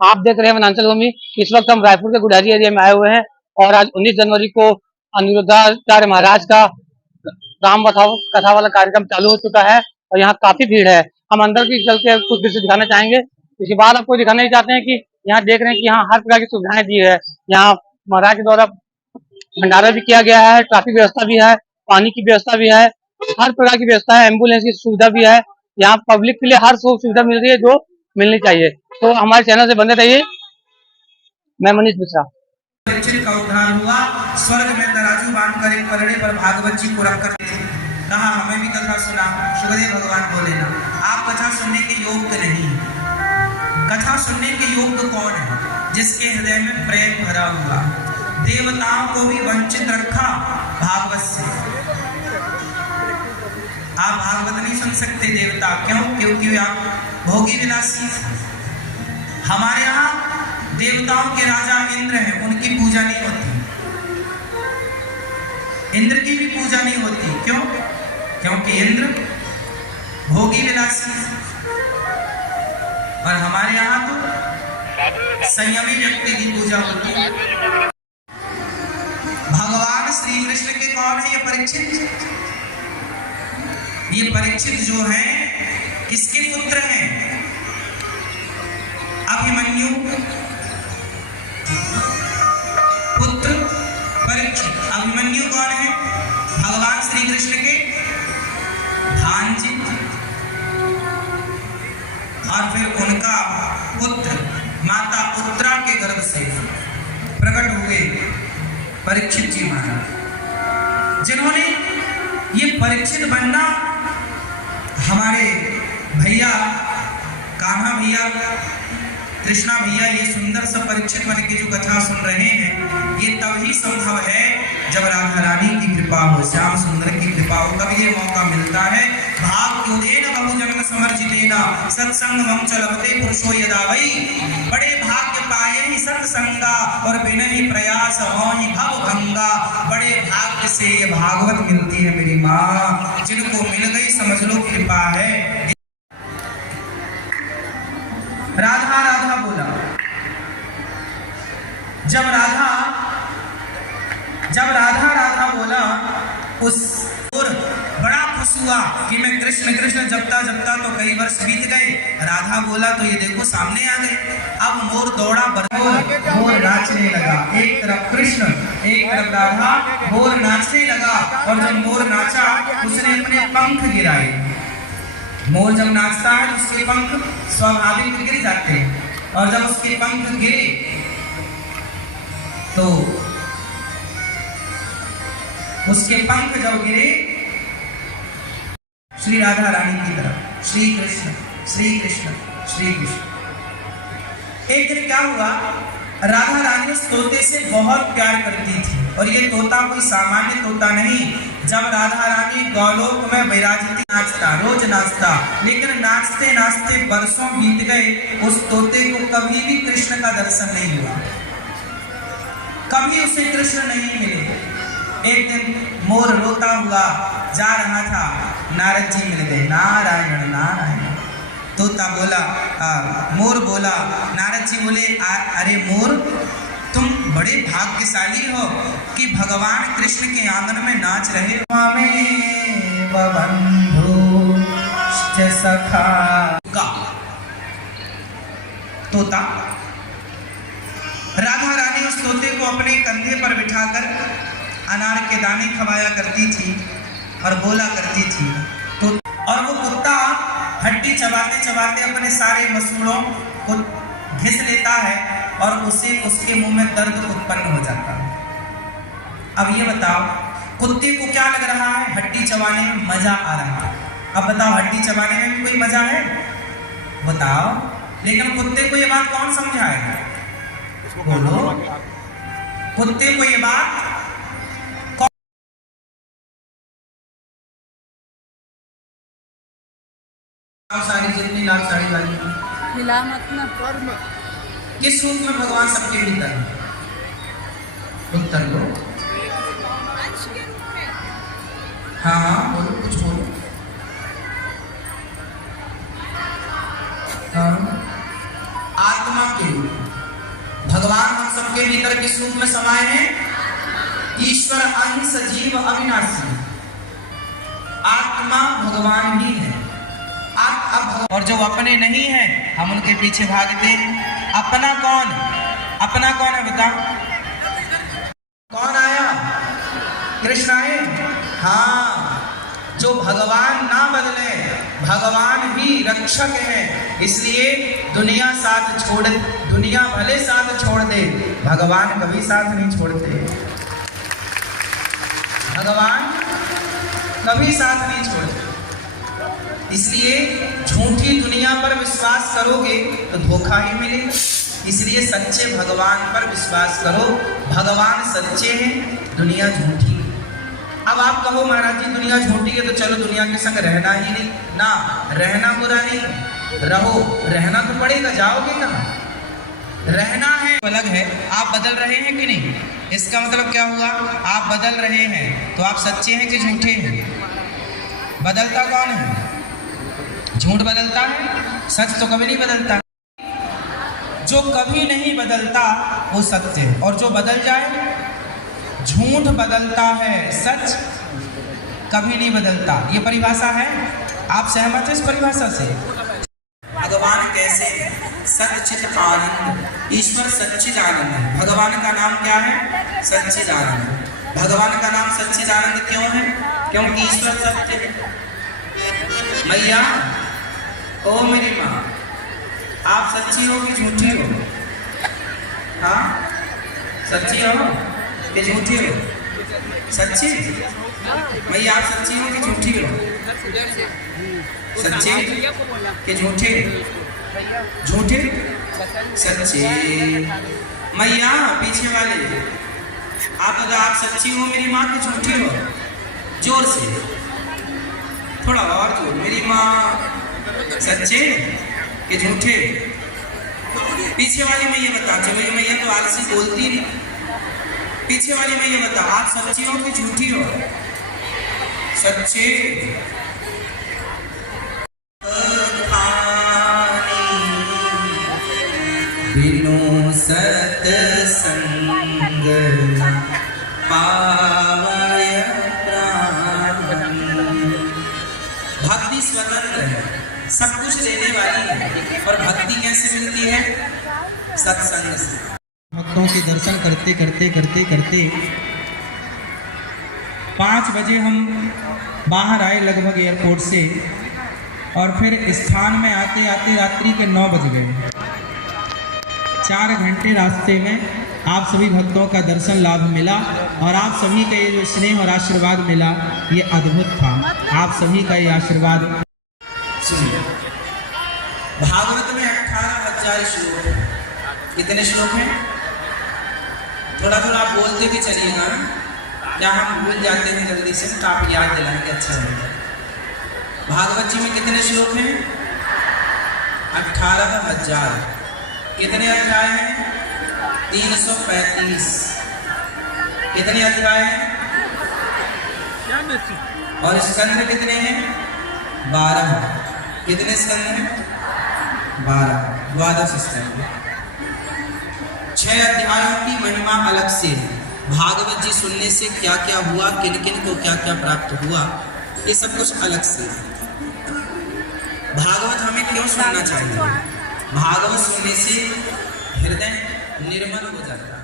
आप देख रहे हैं वनांचल भूमि। इस वक्त हम रायपुर के गुडारी एरिया में आए हुए हैं और आज 19 जनवरी को अनिरुद्धाचार्य महाराज का राम कथा वाला कार्यक्रम चालू हो चुका है और यहाँ काफी भीड़ है। हम अंदर की चल के कुछ दृश्य दिखाना चाहेंगे। इसके बाद आपको दिखाना ही चाहते हैं कि यहाँ देख रहे हैं कि यहाँ हर प्रकार की सुविधाएं दी है। यहाँ महाराज के द्वारा भंडारा भी किया गया है, ट्रैफिक व्यवस्था भी है, पानी की व्यवस्था भी है, हर प्रकार की व्यवस्था है, एम्बुलेंस की सुविधा भी है। यहाँ पब्लिक के लिए हर सुविधा मिल रही है जो मिलनी चाहिए। तो हमारे चैनल से बने रहिए। मैं मनीष मिश्रा। परीक्षित का उद्धार हुआ, स्वर्ग में तराजू बांधकर एक पलड़े पर भागवत जी को रखकर कहा हमें भी कथा सुना। सुखदेव भगवान बोले ना, आप कथा सुनने के योग्य नहीं। कथा सुनने के योग्य कौन है? जिसके हृदय में प्रेम भरा हुआ। देवताओं को भी वंचित रखा भागवत से। आप भागवत नहीं सुन सकते देवता, क्यों? क्योंकि आप भोगी विलासी। हमारे यहाँ देवताओं के राजा इंद्र हैं, उनकी पूजा नहीं होती। इंद्र की भी पूजा नहीं होती। क्यों? क्योंकि इंद्र भोगी विलासी। और हमारे यहाँ तो संयमी व्यक्ति की पूजा होती है। भगवान श्री कृष्ण के कौन है? ये परीक्षित। ये परीक्षित जो है किसके पुत्र हैं? अभिमन्यु पुत्र परीक्षित। अभिमन्यु कौन है? भगवान श्री कृष्ण के भांजे। और फिर उनका पुत्र माता उत्तरा के गर्भ से प्रकट हुए परीक्षित जी महाराज, जिन्होंने ये परीक्षित बनना हमारे भैया कान्हा भैया, कृष्णा भैया, ये सुंदर सा परीक्षित बन के जो कथा सुन रहे हैं, ये तभी संभव है जब राधा रानी की कृपा हो, श्याम सुंदर की कृपा हो, तभी ये मौका मिलता है। भाग्योदेन बहुजन्म समर्जितेन सत्संग मम च लभते पुरुषो यदा वै। बड़े भाग्य पाए ही सत्संगा और बिन ही प्रयास होहि भव भंगा। बड़े भाग्य से ये भागवत मिलती है मेरी माँ, जिनको मिल गई समझ लो कृपा है। राधा राधा बोला। जब राधा राधा बोला, उस और बड़ा खुश हुआ कि मैं कृष्ण कृष्ण जपता जपता तो कई वर्ष बीत गए। राधा बोला तो ये देखो सामने आ गए। अब मोर दौड़ा, मोर नाचने लगा। एक तरफ कृष्ण, एक तरफ राधा, मोर नाचने लगा। और जब मोर नाचा, उसने अपने पंख गिराए। मोर जब नाचता है तो उसके पंख स्वाभाविक गिर जाते हैं, और जब उसके पंख गिरे तो उसके पंख जब गिरे श्री राधा रानी की तरफ, श्री कृष्ण श्री कृष्ण श्री कृष्ण। एक दिन क्या हुआ, राधा रानी उस तोते से बहुत प्यार करती थी, और ये तोता कोई सामान्य तोता नहीं। जब राधा रानी गौलोक में विराजती, नाचता, रोज नाचता, लेकिन नाचते नाचते बरसों बीत गए, उस तोते को कभी भी कृष्ण का दर्शन नहीं हुआ, कभी उसे कृष्ण नहीं मिले। एक दिन मोर रोता हुआ जा रहा था, नारद जी मिल गए। नारायण नारायण। तोता बोला, मोर बोला, नारद जी बोले, अरे मोर, तुम बड़े भाग्यशाली हो कि भगवान कृष्ण के आंगन में नाच रहे हो। तोता, राधा रानी उस तोते को अपने कंधे पर बिठाकर अनार के दाने खवाया करती थी और बोला करती थी। तो और वो कुत्ता हड्डी चबाते चबाते अपने सारे मसूड़ों को घिस लेता है और उसे उसके मुंह में दर्द उत्पन्न हो जाता है। अब ये बताओ, कुत्ते को क्या लग रहा है? हड्डी चबाने में मजा आ रहा है। अब बताओ, हड्डी चबाने में भी कोई मजा है? बताओ। लेकिन कुत्ते को ये बात कौन समझाएगा? बोलो, कुत्ते को ये बात सारी जितनी लाख साड़ी वाली हिला मत ना कर्म, किस रूप में भगवान सबके भीतर है? उत्तर दो। हाँ हाँ बोलो, कुछ बोलो। हाँ, आत्मा के रूप। सबके भीतर किस रूप में समाये हैं? ईश्वर अहिंस जीव अविनाशी, आत्मा भगवान ही है। और जो अपने नहीं है हम उनके पीछे भागते हैं। अपना कौन? अपना कौन है बता? कौन आया? कृष्ण आए। हाँ, जो भगवान ना बदले, भगवान ही रक्षक है। इसलिए दुनिया भले साथ छोड़ दे, भगवान कभी साथ नहीं छोड़ते। भगवान कभी साथ नहीं छोड़ते। इसलिए झूठी दुनिया पर विश्वास करोगे तो धोखा ही मिलेगा। इसलिए सच्चे भगवान पर विश्वास करो। भगवान सच्चे हैं, दुनिया झूठी। अब आप कहो महाराज जी दुनिया झूठी है तो चलो दुनिया के संग रहना ही नहीं। ना, रहना बुरा नहीं, रहो, रहना तो पड़ेगा, जाओगे कहाँ? रहना है अलग है। आप बदल रहे हैं कि नहीं? इसका मतलब क्या हुआ? आप बदल रहे हैं तो आप सच्चे हैं कि झूठे हैं? बदलता कौन है? झूठ बदलता है, सच तो कभी नहीं बदलता। जो कभी नहीं बदलता वो सत्य है, और जो बदल जाए, झूठ बदलता है, सच कभी नहीं बदलता। ये परिभाषा है। आप सहमत हैं इस परिभाषा से? भगवान कैसे? सच्चिद आनंद, ईश्वर सच्चिद आनंद है। भगवान का नाम क्या है? सच्चिद आनंद। भगवान का नाम सच्चिद आनंद क्यों है? क्योंकि ईश्वर सत्य है। मैया, ओ मेरी माँ, आप सच्ची हो कि झूठी हो? हाँ, सच्ची हो कि झूठी हो? सच्ची? मैया आप सच्ची हो कि झूठी हो? सच्चे कि झूठे? झूठे? सच्चे। मैया पीछे वाले, आप सच्ची हो मेरी माँ कि झूठी हो? जोर से, थोड़ा और जोर। मेरी माँ सच्चे कि झूठे? पीछे वाली मैया बता। चलो मैया तो आलसी बोलती नहीं। पीछे वाली मैया बता, आप सच्ची हो कि झूठी हो? सच्चे। बिनु सत्संग पावय प्राण। भक्ति स्वतंत्र है, सब कुछ देने वाली है। और भक्ति कैसे मिलती है? सत्संग से। भक्तों के दर्शन करते करते 5 बजे हम बाहर आए लगभग एयरपोर्ट से, और फिर स्थान में आते आते रात्रि के 9 बज गए। 4 घंटे रास्ते में आप सभी भक्तों का दर्शन लाभ मिला, और आप सभी का ये जो स्नेह और आशीर्वाद मिला ये अद्भुत था। आप सभी का ये आशीर्वाद सुनिए। भागवत में 18,000 श्लोक हैं। कितने श्लोक हैं? थोड़ा थोड़ा आप बोलते भी चलिएगा, क्या हम भूल जाते हैं जल्दी से, तो आप याद दिलाएंगे, अच्छा रहेगा। भागवत जी में कितने श्लोक हैं? 18,000। कितने अध्याय हैं? 335। कितने अध्याय हैं? और स्कंद कितने हैं? 12। कितने स्कंद हैं? 12। द्वादश स्कंद। 6 अध्यायों की महिमा अलग से है। भागवत जी सुनने से क्या क्या हुआ, किन किन को क्या क्या प्राप्त हुआ, ये सब कुछ अलग से है। भागवत हमें क्यों सुनना चाहिए? भागवत सुनने से हृदय निर्मल हो जाता है।